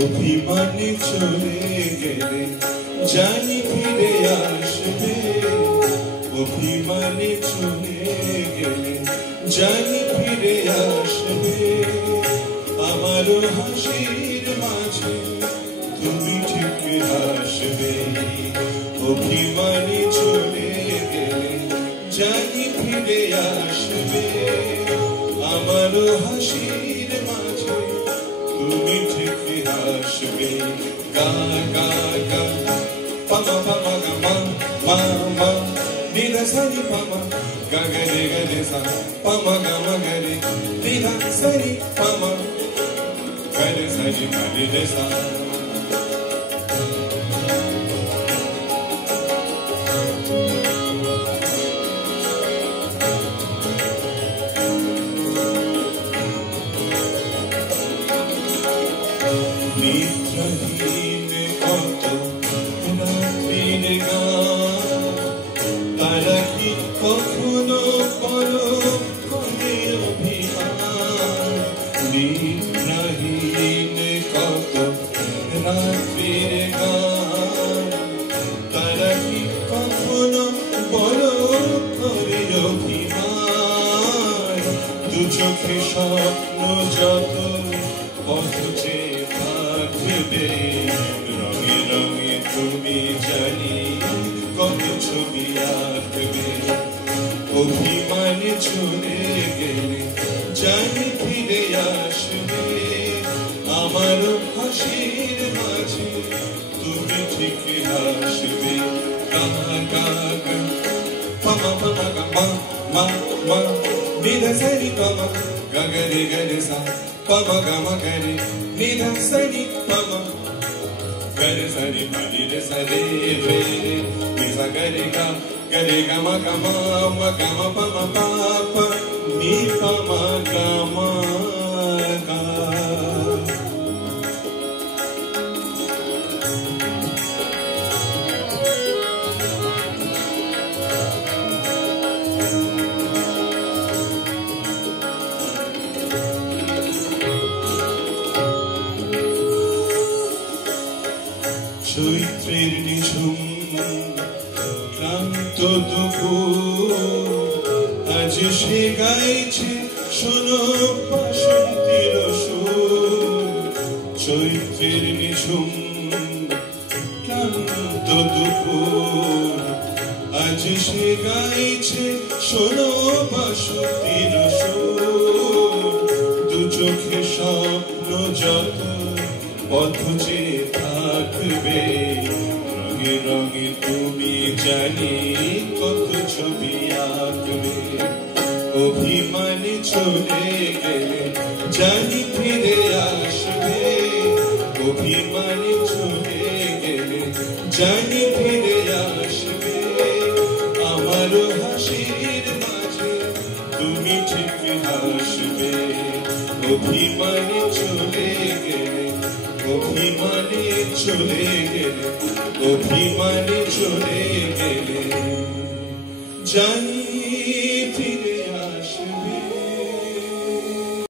অভিমানে চলে গেলে জানি ফিরে আসবে, অভিমানে চলে গেলে জানি ফিরে আসবে। আমারও হাসির মাঝে তুমি ঠিক হাসবে, অভিমানে চলে গেলে জানি ফিরে আসবে। আমারও হাসির মাঝে তুমি ঠিক হাসবে। গা গা গা পামা পামা গা মা মা মা নিধা সারি পামা গা গা রে গা রে সা পামা গা মা গা রে নিধা সারি পামা গা রে সারি গা রে সা। নিদ্রাহীন কত রাত্রির গান, তারা কি কখনো করো করে অভিমান। নিদ্রাহীন কত রাত্রির গান, তারা কি কখনো বড় করে অভিমান। দু চোখে স্বপ্ন যত পথ চেয়ে থাকবে, রঙে রঙে তুমি জানি কত ছবি আঁকবে। অভিমানে চলে গেলে জানি ফিরে আসবে, আমার হাসির মাঝে তুমি ঠিক হাসবে। গা গা গা পামা পামা গা মা মা মা নিধা সারি পামা গা গা রে গা রে সা পামা গা মা গা রে নিধা সারি পামা গা রে সারি মা নি রে সা রে রে রে নি সা গা রে গা মা গা মা পামা পা পা নি পামা গা মা গা। চৈত্রের নিঝুম ক্লান্ত দুপুর, আজ সে গাইছে শোনো বাসন্তীর সুর। চৈত্রের নিঝুম ক্লান্ত দুপুর, আজ সে গাইছে শোনো বাসন্তীর সুর। দু চোখে স্বপ্ন যত পথ চেয়ে থাকবে, রঙে রঙে তুমি জানি কত ছবি আঁকবে। অভিমানে চলে গেলে জানি ফিরে আসবে, অভিমানে চলে গেলে জানি ফিরে আসবে। আমারও হাসির মাঝে তুমি ঠিক হাসবে, অভিমানে চলে গেলে, অভিমানে চলে গেলে, অভিমানে চলে গেলে জানি